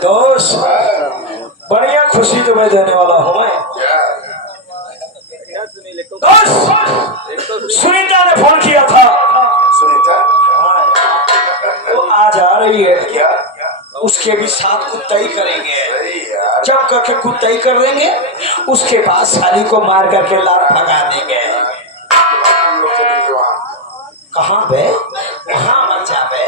दोस्त बढ़िया खुशी तुम्हें देने वाला हूँ मैं। दोस्त सुनीता ने फोन किया था। सुनीता वो आज आ रही है क्या? उसके भी साथ कुत्ताई करेंगे। जब करके कुत्ताई कर देंगे उसके बाद साली को मार करके लात भगा देंगे। कहाँ बे? वहाँ मत जा बे।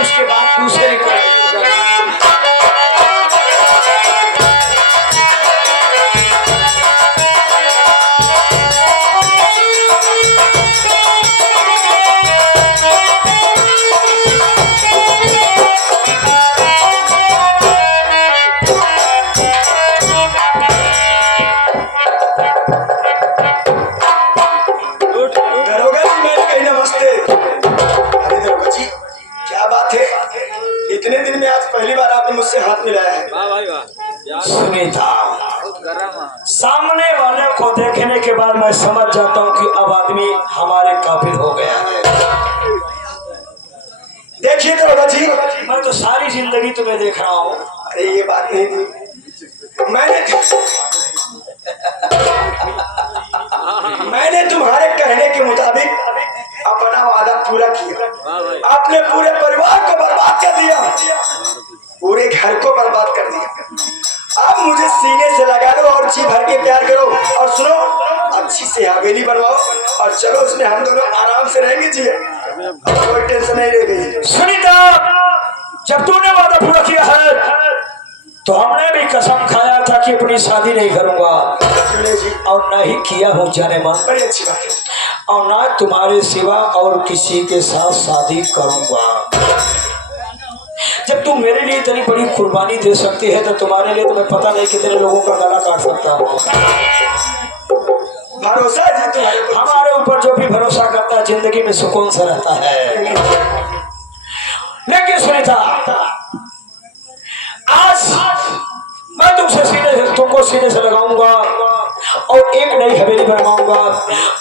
उसके बाद दूसरे को पहली बार आपने मुझसे हाथ मिलाया है। सुनीता, सामने वाले को देखने के बाद मैं समझ जाता हूँ कि अब आदमी हमारे काबिल हो गया है। देखिए दरोगा जी, मैं तो सारी जिंदगी तुम्हें देख रहा हूँ। अरे ये बात नहीं थी। मैंने तुम्हारे कहने के मुताबिक अपना वादा पूरा किया। आपने पूरे परिवार को बर्बाद कर दिया, पूरे घर को बर्बाद कर दिया। अब मुझे सीने से लगा लो और जी भर के प्यार करो। और सुनो, अच्छी से हवेली बनवाओ और चलो उसमें हम दोनों आराम से रहेंगे जी। कोई टेंशन नहीं रहेगी। सुनीता, जब तूने वादा पूरा किया है तो हमने भी कसम खाया था कि अपनी शादी नहीं करूंगा और न ही किया हूँ जाने मन। बड़ी अच्छी बात है। और ना तुम्हारे सिवा और किसी के साथ शादी करूंगा। जब तुम मेरे लिए इतनी बड़ी कुर्बानी दे सकती है तो तुम्हारे लिए तुम्हें पता नहीं कितने लोगों का गला काट सकता हूँ। भरोसा जी तुम्हारे हमारे ऊपर जो भी भरोसा करता है जिंदगी में सुकून से रहता है। लेकिन सुनीता, आज मैं तुमको सीने से लगाऊंगा और एक नई हवेली बनवाऊंगा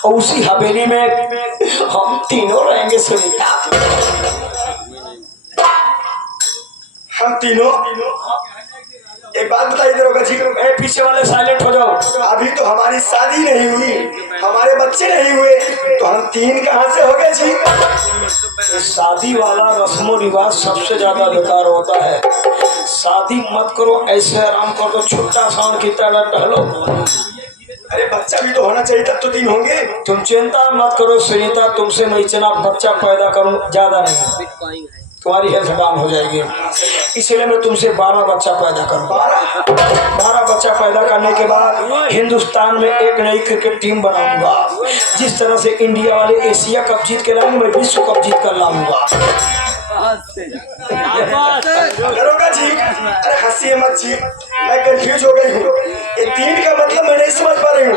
और उसी हवेली में हम तीनों रहेंगे। सुनीता, हम तीनों एक बात बताइए दरोगा जी, पीछे वाले साइलेंट हो जाओ। अभी तो हमारी शादी नहीं हुई, हमारे बच्चे नहीं हुए, तो हम तीन कहाँ से हो गए जी? शादी वाला रस्मो रिवाज सबसे ज्यादा बेकार होता है। शादी मत करो, ऐसे आराम कर दो, छुट्टा सांड की तरह टहलो। अरे बच्चा भी तो होना चाहिए, तब तो तीन होंगे। तुम चिंता मत करो सुनीता, तुमसे मैं इतना बच्चा पैदा करूं ज्यादा नहीं, तुम्हारी हेल्थ डाउन हो जाएगी। इसलिए मैं तुमसे 12 बच्चा पैदा करूँ। 12 बच्चा पैदा करने के बाद हिंदुस्तान में एक नई क्रिकेट टीम बनाऊंगा। जिस तरह से इंडिया वाले एशिया कप जीत के लाऊंगा, मैं विश्व कप जीत कर लाऊंगा। दरोगा जी, अरे हंसी मत जी, मैं कंफ्यूज हो गई हूँ। ये तीन का मतलब मैं नहीं समझ पा रही हूँ।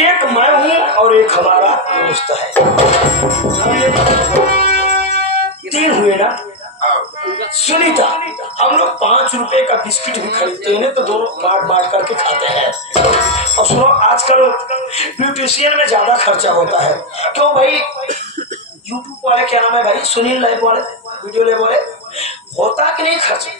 एक मैं हूँ और एक हमारा दोस्त है। तीन हुए ना सुनीता? हम लोग 5 रुपए का बिस्किट भी खरीदते हैं तो दोनों बांट करके खाते हैं। और सुनो, आजकल ब्यूटिशियन में ज्यादा खर्चा होता है। क्यों भाई? यूट्यूब वाले, क्या नाम है भाई, सुनील लाइव वाले, वीडियो लाइव वाले, होता कि नहीं खर्चा?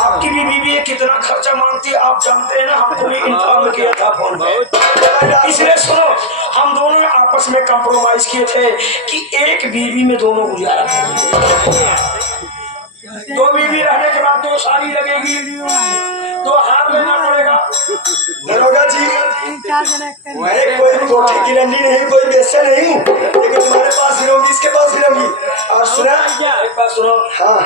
आपकी भी बीवी कितना खर्चा मांगती है आप जानते हैं ना, हमको भी इन्फॉर्म किया था फोन पे। इसलिए सुनो, हम दोनों ने आपस में कंप्रोमाइज किए थे कि एक बीवी में दोनों गुजारा करेंगे। 2 बीवी रहने के बाद 2 साड़ी लगेगी, 2 हाथ लेना पड़ेगा। दरोगा जी, मैं कोई कोठी की लंडी नहीं, कोई बेस्या नहीं हूँ, लेकिन तुम्हारे पास भी रहूंगी, इसके पास भी रहूंगी। और सुना, एक बात सुनो, हाँ,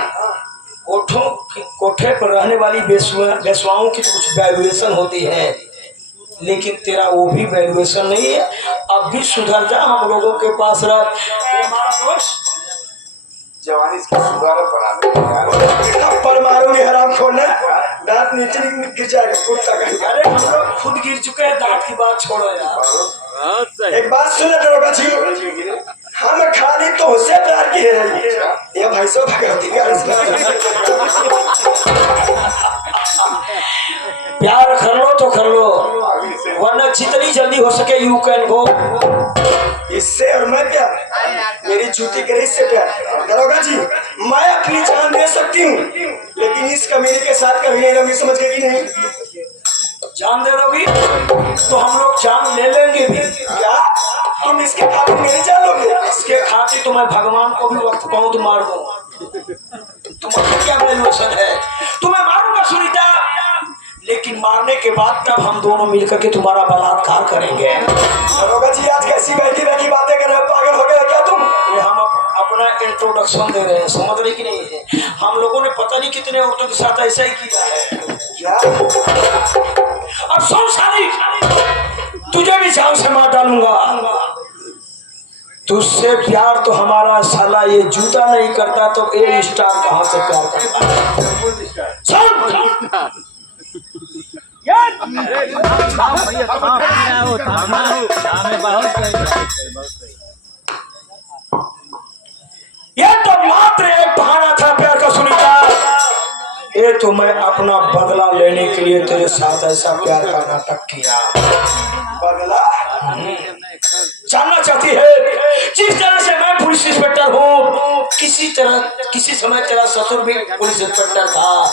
कोठे पर रहने वाली बेसुआओं की तो कुछ वैल्यूएशन होती है, लेकिन तेरा वो भी वैल्यूएशन नहीं है। अब भी सुधर जा, हम लोगों के पास रह। हमारा दोस्त जवानी इसकी सुधार पर मारूंगी, हराम खोलना, दांत नीचे गिर जाएगा कुत्ता का। अरे हम लोग खुद गिर चुके हैं, दांत की बात छोड़ो यार। एक बात सुनो दरोगा जी, हम खाली तुमसे प्यार किए हैं। ये भाई साहब भगवती प्यार कर लो तो कर लो, वरना जितनी जल्दी हो सके यू कैन गो। इससे और मैं प्यार, मेरी जूती करे इससे प्यार। दरोगा जी, मैं अपनी जान दे सकती हूँ, लेकिन इस कमीने के साथ कभी नहीं रहूंगी, समझ गए कि नहीं? जान दे दोगी तो हम लोग जान ले लेंगे भी। क्या तुम इसके खातिर मेरी जान लोगे? इसके खातिर तो मैं भगवान को भी वक्त पाऊं तो मार दूं। तुम्हारा क्या वैल्यूएशन है? तुम्हें मारूंगा सुनीता, लेकिन मारने के बाद तब हम दोनों मिलकर के तुम्हारा बलात्कार करेंगे। दरोगा जी, आज कैसी बैठी बैठी बातें कर रहे हो? पागल हो गए क्या तुम? ये हम अपना इंट्रोडक्शन दे रहे हैं, समझ रहे कि नहीं है? हम लोगों ने पता नहीं कितने औरतों के साथ ऐसा ही किया है। क्या? अब सुन साली, तुझे भी जान से मार डालूंगा। तुझसे प्यार तो हमारा साला ये जूता नहीं करता तो ए स्टार कहाँ से प्यार करता है? सुन ये तो मात्र एक बहाना था प्यार का सुनीता। ये तो मैं अपना बदला लेने के लिए तेरे साथ ऐसा प्यार का नाटक किया। बदला? जानना चाहती है जिस तरह से मैं पुलिस इंस्पेक्टर हूँ, किसी समय तेरा ससुर भी पुलिस इंस्पेक्टर था।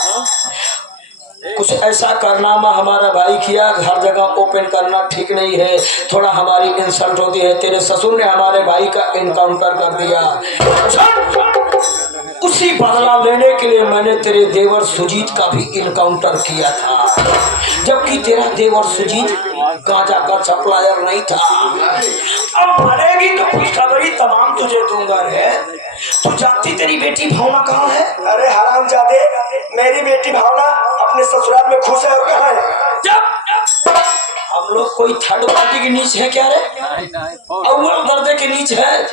कुछ ऐसा कारनामा हमारा भाई किया, हर जगह ओपन करना ठीक नहीं है, थोड़ा हमारी इंसल्ट होती है। तेरे ससुर ने हमारे भाई का इनकाउंटर कर दिया। उसी बदला लेने के लिए मैंने तेरे देवर सुजीत का भी इनकाउंटर किया था, जबकि तेरा देवर सुजीत गांजा का सप्लायर नहीं था। अब मरेगी तो खुशखबरी तमाम तुझे दूंगा रे। तू जानती तेरी बेटी भावना कहाँ है? अरे हरामजादे, मेरी बेटी भावना अपने ससुराल में खुश है और कहाँ है? जब हम लोग कोई थर्ड पार्टी के नीच है क्या रे? अव्वल दर्जे के नीच है।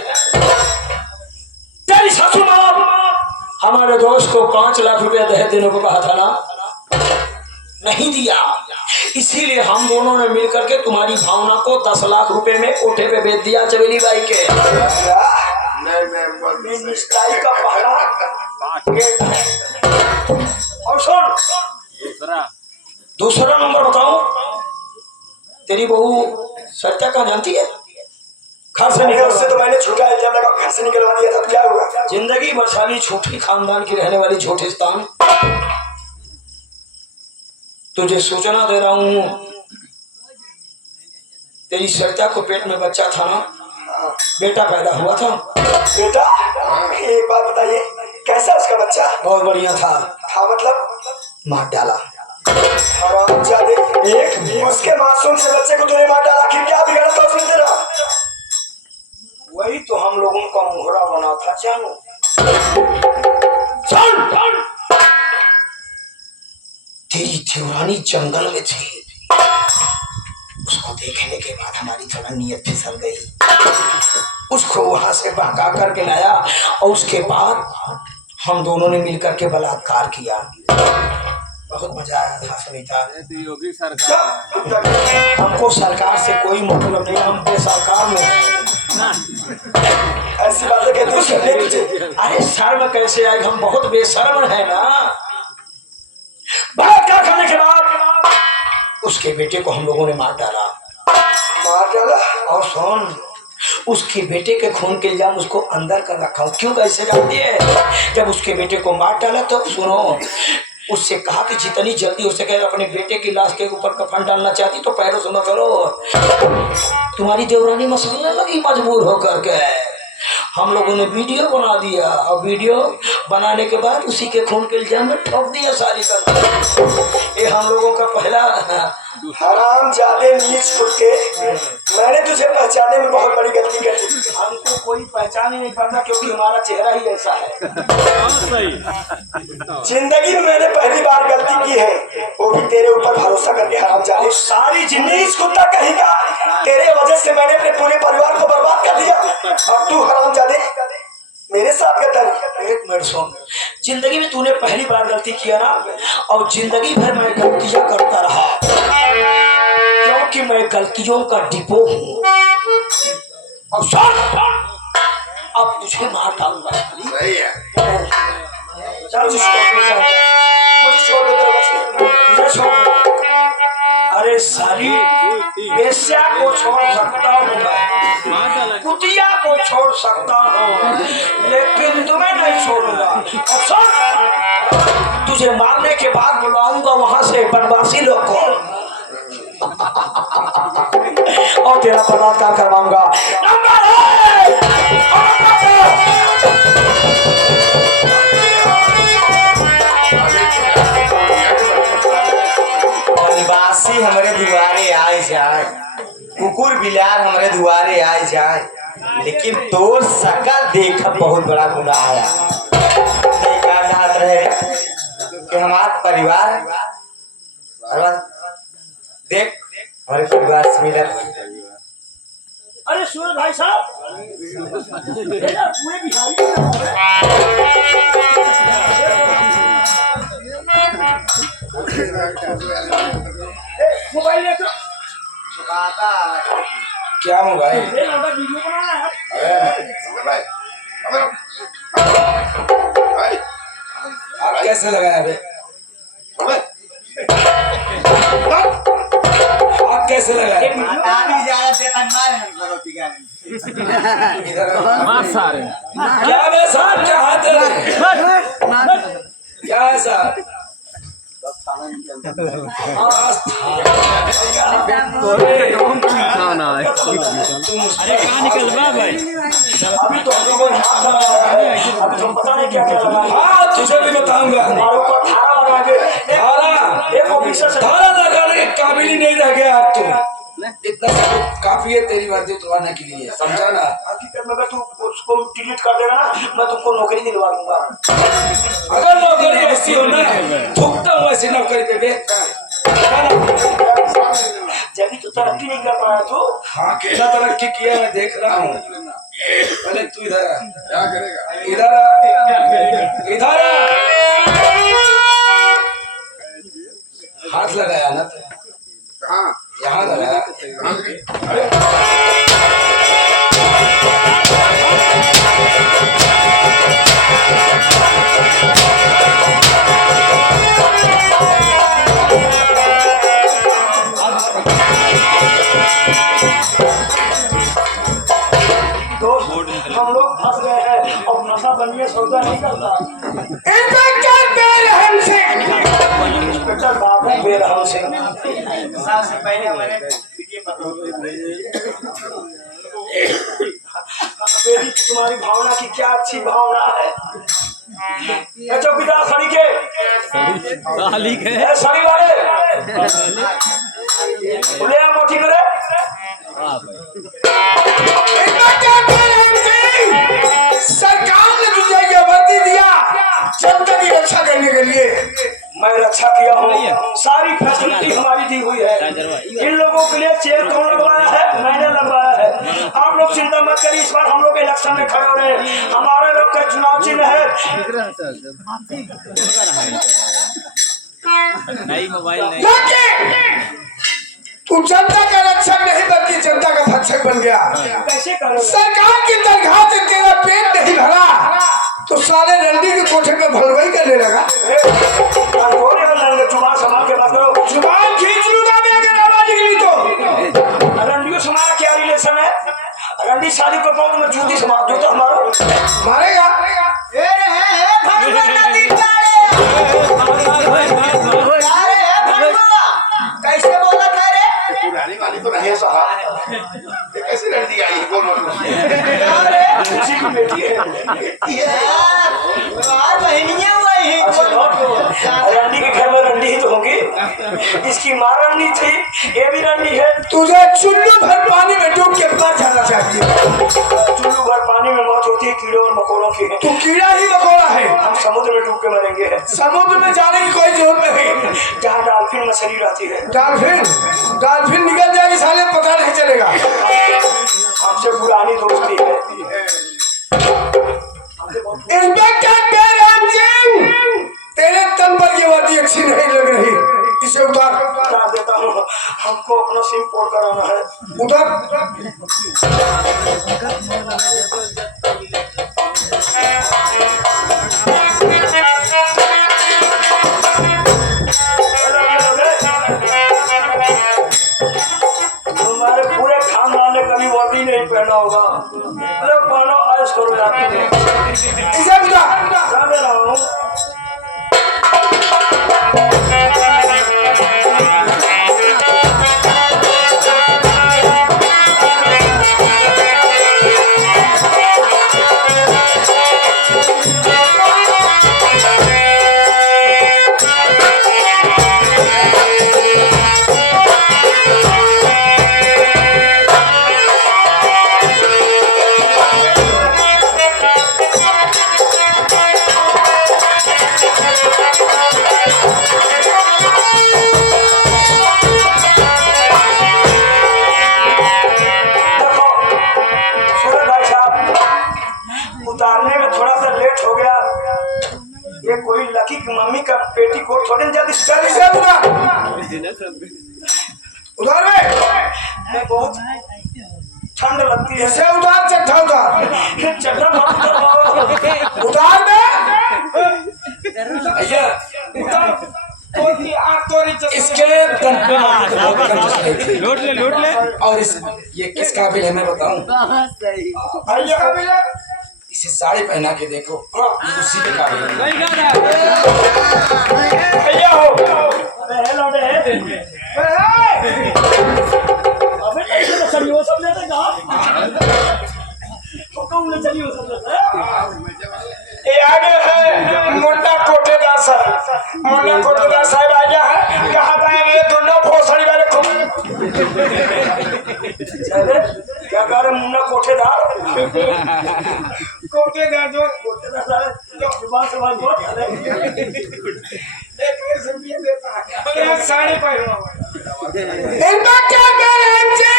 तेरी ससुर हमारे दोस्त को 5 लाख रुपया दहेज देने को कहा था ना, नहीं दिया। इसीलिए हम दोनों ने मिलकर के तुम्हारी भावना को 10 लाख रुपए में कोठे पे बेच दिया चमेली बाई के। निष्ठाई का पहला। और सुन, दूसरा नंबर बताओ, तेरी बहू सत्या का जानती है? घर से निकल, उससे तो मैंने झूठा इल्जाम लगा घर से निकलवा दिया था। क्या हुआ? जिंदगी बसाली छोटी खानदान की रहने वाली छोटी स्थान। तुझे सूचना दे रहा हूं, तेरी सरिता को पेट में बच्चा था ना, बेटा पैदा हुआ था। बेटा? एक बात बताइए, कैसा उसका बच्चा? बहुत बढ़िया था। मतलब? मार डाला। हरामजादे, एक उसके मासूम से बच्चे को तूने मार डाला, आखिर क्या बिगड़ा था उसने तेरा? वही तो हम लोगों का मोहरा बना था जानू। चल तेरी देवरानी जंगल में थी, उसको देखने के बाद हमारी थोड़ा नीयत फिसल गई। उसको वहां से भगा करके लाया और उसके बाद हम दोनों ने मिलकर के बलात्कार किया। बहुत मजा आया था सुनीता। योगी सरकार, हमको सरकार से कोई मतलब नहीं, हम पे सरकार में ऐसी बातें कहते हैं। अरे शर्म कैसे आई, हम बहुत बेशर्म है ना। बलात्कार करने के बाद उसके बेटे को हम लोगों ने मार डाला। मार डाला? और सुन, उसके बेटे के खून के इल्जाम उसको अंदर कर रखा हूँ। क्यों कैसे जानती है? जब उसके बेटे को मार डाला तो सुनो, उससे कहा कि जितनी जल्दी हो सके अपने बेटे की लाश के ऊपर कफन डालना चाहती तो पैरों से मत करो। तुम्हारी देवरानी मसलने लगी मजबूर होकर के। हम लोगों ने वीडियो बना दिया और वीडियो बनाने के बाद उसी के खून के इल्जाम में ठोक दिया सारी कर। ये हम लोगों का पहला। हरामजादे नीच कुत्ते, मैंने तुझे पहचाने में बहुत बड़ी गलती कर दी। हमको कोई पहचान ही नहीं पाता क्योंकि हमारा चेहरा ही ऐसा है। जिंदगी में मैंने पहली बार गलती की है, वो भी तेरे ऊपर भरोसा करके। हरामजादे, सारी जिंदगी नीच कुत्ता कहीं का, तेरे वजह से मैंने अपने पूरे परिवार को बर्बाद कर दिया और तू हरामजादे मेरे साथ गद्दारी। एक मिनट सुन, जिंदगी में तूने पहली बार गलती किया ना, और जिंदगी भर मैं गलतियां करता रहा क्योंकि मैं गलतियों का डिपो हूँ। और सुन, अब तुझे मार डालूंगा। अरे सारी बेस्या को छोड़ सकता हूँ मैं, कुत्ती सकता हूँ, लेकिन तुम्हें नहीं छोड़ूंगा। और सुन, तुझे मारने के बाद बुलाऊंगा वहां से बनवासी लोग को और तेरा बलात्कार करवाऊंगा। नंबर बनवासी हमारे दुआरे आए जाए, कुकुर बिलार हमारे दुआरे आए जाए, लेकिन तोर सकल देख बहुत बड़ा गुनाह आया। देखा चाहत रहे कि हमारा परिवार देख हमारे परिवार से मिला। अरे सूरज भाई साहब, पूरे बिहारी मोबाइल ले क्या मोबाइल? वीडियो बनाना है। आप कैसे लगाया बे? आप कैसे लगाए? मार सारे क्या बे साहब, क्या हाथ है? क्या है साहब? खाना है। अरे कहाँ निकल रहा भाई? अभी तो हमको हाथ लगा है, अभी तो पता नहीं क्या क्या लगा है। हाँ तुझे भी बताऊंगा। हमारे ऊपर धारा लगा के एक ऑफिसर से धारा लगाने के काबिल ही नहीं रह गया अब तू। इतना सब काफी है तेरी वर्दी उतरवाने के लिए, समझा ना? हकीकत में अगर तू उसको डिलीट कर देगा ना, मैं तुमको नौकरी दिलवा दूंगा। अगर नौकरी ऐसी हो ना, थूकता हूँ ऐसी नौकरी पे बे। जब तो तरक्की नहीं कर पाया तू। हाँ कितना तरक्की किया मैं देख रहा हूँ। पहले तू इधर आ। क्या करेगा? इधर आ, इधर आ। हाथ लगाया ना तो कहाँ? यहाँ लगाया। हम लोग फंस गए हैं और फंसा बनिए सौदा नहीं करता। इंस्पेक्टर बाबू बेरहम सिंह। सबसे पहले हमारे बेटी तुम्हारी भावना की क्या अच्छी भावना है। चौकीदार खड़ी के सड़ी वाले बोले आप मोटी करे। सरकार ने तुझे ये वर्दी दिया जनता की रक्षा करने के लिए। मैं रक्षा किया हूँ, सारी फैसिलिटी हमारी दी हुई है। इन लोगों के लिए चेयर कौन लगवाया है? मैंने लगवाया है। आप लोग चिंता मत करिए, इस बार हम लोग इलेक्शन में खड़े हो रहे हैं। हमारे लोग का चुनाव चिन्ह है नहीं, मोबाइल नहीं। तू जनता का रक्षक नहीं बल्कि जनता का भक्षक बन गया। कैसे करोगे? सरकार की तनख्वाह से तेरा पेट नहीं भरा तो सारे रंडी के कोठे में भलवाई करने लगा। जुबान संभाल के बात करो। जुबान खींच लूंगा मैं अगर आवाज निकली तो। रंडियों से हमारा क्या रिलेशन है? रंडी शादी को पाऊँ तो मैं जूती समाज दूँ तो हमारा मारेगा। कैसे बोला था रे? पुरानी वाली तो नहीं है साहब, ये कैसी लड़की आई है? बोल उसी की बेटी है। रंडी के घर में रंडी ही तो होगी। इसकी माँ रंडी थी, ये भी रंडी है। तुझे चुल्लू भर पानी में डूब के मर जाना चाहिए। चुल्लू भर पानी में मौत होती है कीड़े और मकोड़ों की। तू कीड़ा ही मकोड़ा है। हम समुद्र में डूब के मरेंगे। समुद्र में जाने की कोई जरूरत नहीं। जहाँ डॉल्फिन मछली रहती है। डॉल्फिन निकल जाएगी साले, पता नहीं चलेगा। हमसे पुरानी दोस्ती है। इंस्पेक्टर बेरहम सिंह, तेरे तन पर ये वर्दी अच्छी नहीं लग रही, इसे उतार। उतार देता हूँ, हमको अपना सिम पोर्ट कराना है। उधर तुम्हारे पूरे खानदान ने कभी वर्दी नहीं पहना होगा। अरे पहनो इसे बुझा दे रहा हूँ। उतारने में थोड़ा सा लेट हो गया। ये कोई लकी की मम्मी का पेटी कोट थोड़े ना जल्दी से बुझा उधार में मैं बहुत ठंड लगती है। इसे उधार चट्टा उधार चढ़ना मत करवाओ। उधार में भैया इसके लूट ले और ये किस काबिल है मैं बताऊं। इसे साड़ी पहना के देखो, ये उसी के काबिल है। भैया हो अबे लौटे अबे कैसे तो चलिए वो सब लेते कहाँ तो कौन ले चलिए वो सब लेते ये आगे है मुन्ना कोटेदार साहब। मुन्ना कोटेदार साहब आ गया है। कहाँ पाएंगे ये दोनों भोसड़ी वाले को? अरे क्या कह रहे मुन्ना कोठेदार कोटेदार जो कोठेदार जुबान से बात बहुत अरे एक रुपया देता है क्या साड़ी पहनो इनका क्या कह रहे हैं जी?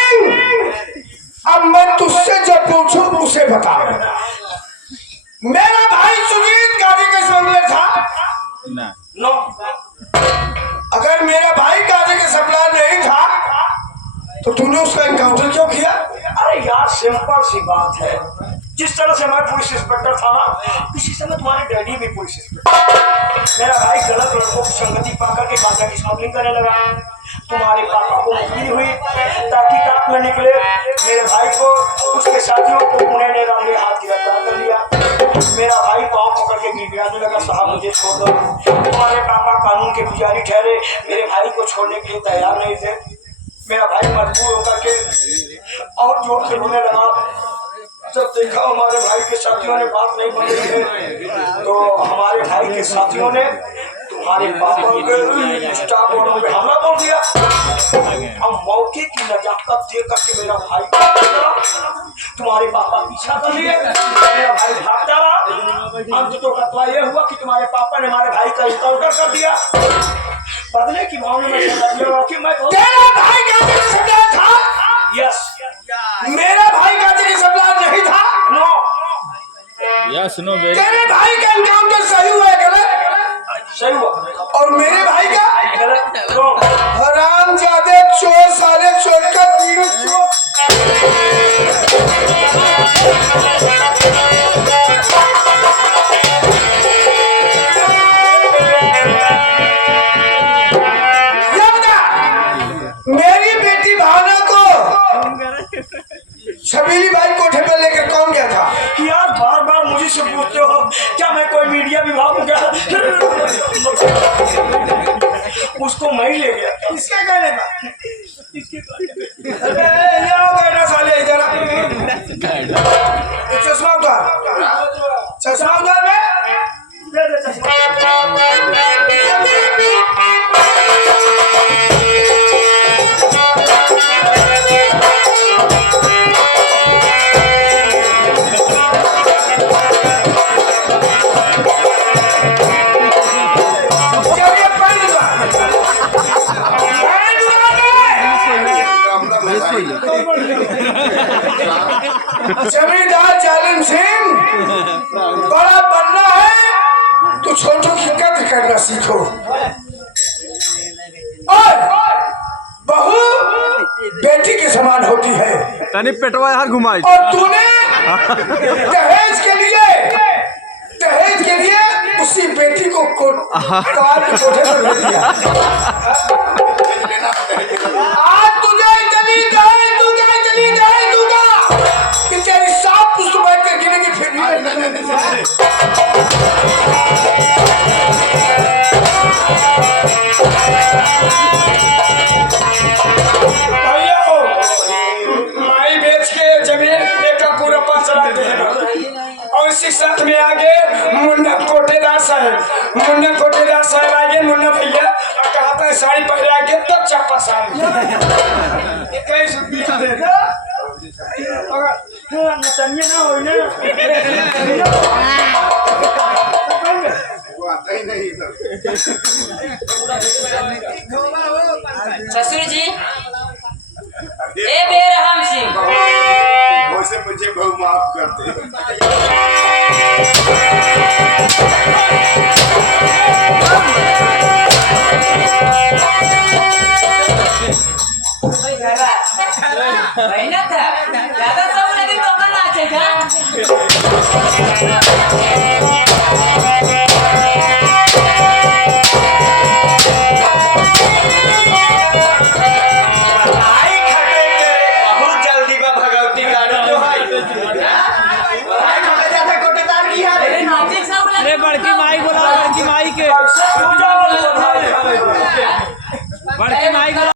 अब मैं तुझसे जो पूछूं उसे बता। मेरा भाई सुजीत गाजी के सामने था नो अगर मेरा भाई गाजी के सप्लायर नहीं था तो तूने उसका एनकाउंटर क्यों किया? अरे यार सिंपल सी बात है। जिस तरह से मैं पुलिस इंस्पेक्टर था ना इसी समय तुम्हारे डैडी भी पुलिस इंस्पेक्टर। मेरा भाई गलत लड़कों की संगति पाकर के गांजा की स्मगलिंग करने लगा। तुम्हारे पापा को मजबूरी हुई तहकीकात में निकले। मेरे भाई को उसके साथियों को पुणे ने रंगे हाथ गिरफ्तार कर लिया। मेरा भाई पाँव पकड़ के गिड़गिड़ाने लगा, साहब मुझे छोड़ दो। तुम्हारे पापा कानून के पुजारी ठहरे, मेरे भाई को छोड़ने के लिए तैयार नहीं थे। मेरा भाई मजबूर होकर के और जोर से रोने लगा। जब देखा हमारे भाई के साथियों ने बात नहीं मानी तो हमारे भाई के साथियों ने तुम्हारे पापा के स्टाफ वालों पे हमला बोल दिया। हम मौके की नजाकत देख करके मेरा भाई तुम्हारे पापा पीछा कर लिए। मेरा भाई भागता रहा। अंत तो कतवा ये हुआ कि तुम्हारे पापा ने हमारे भाई का इनकाउंटर कर दिया। बदले की भावना में कि मैं तेरा भाई गाजी के सप्लायर था? यस मेरा भाई गाजी के सप्लायर नहीं था। नो यस नो तेरे भाई का एनकाउंटर सही हुआ है गलत? सही हुआ और मेरे भाई का गलत रॉन्ग। हरामजादे चोर साले चोर का बीड़ी चोर। ये बता, मेरी बेटी भावना को छबीली भाई कोठे पर लेकर कौन गया था? यार बार बार मुझे से पूछते हो क्या मैं कोई मीडिया विभाग में गया? उसको मैं ही ले गया। किसके कहने का? इसके अबे ये आओ बेटा साले इधर आ। चश्मा उतार, चश्मा उतार बे। दे दे चश्मा। चलिए पैन उतार, पैन उतार बे। जमींदार जालिम सिंह बड़ा बनना है तो छोटों की कद्र करना सीखो। और बहू बेटी के समान होती है तनी पेटवा यार घुमाई और तूने दहेज के लिए उसी बेटी को कार के कोठे पर भेज दिया। आज तुझे इतनी दहेज दूंगा कि तेरी साफ पुष्ट बैठ कर गिरेगी फिर भी नहीं मुन्ना कोटेदार साहब आगे मुन्ना भैया और कहता है साड़ी पहले आके तब चापा साहब ये कहीं सुनती है नचनिए ना हो ना वो आता ही नहीं सब। ससुर जी ए बेरहम सिंह वैसे मुझे बहुत माफ करते मेहनत है ज्यादा सब लगे तो का नाचेगा आई खटे के बहुत जल्दी बा भगवती गाड़ी जो है आई खटे जाता कोटेदार की है अरे नाचे सब लगे अरे बड़की माई बोला बड़की माई के पूजा वाला बड़की माई बोला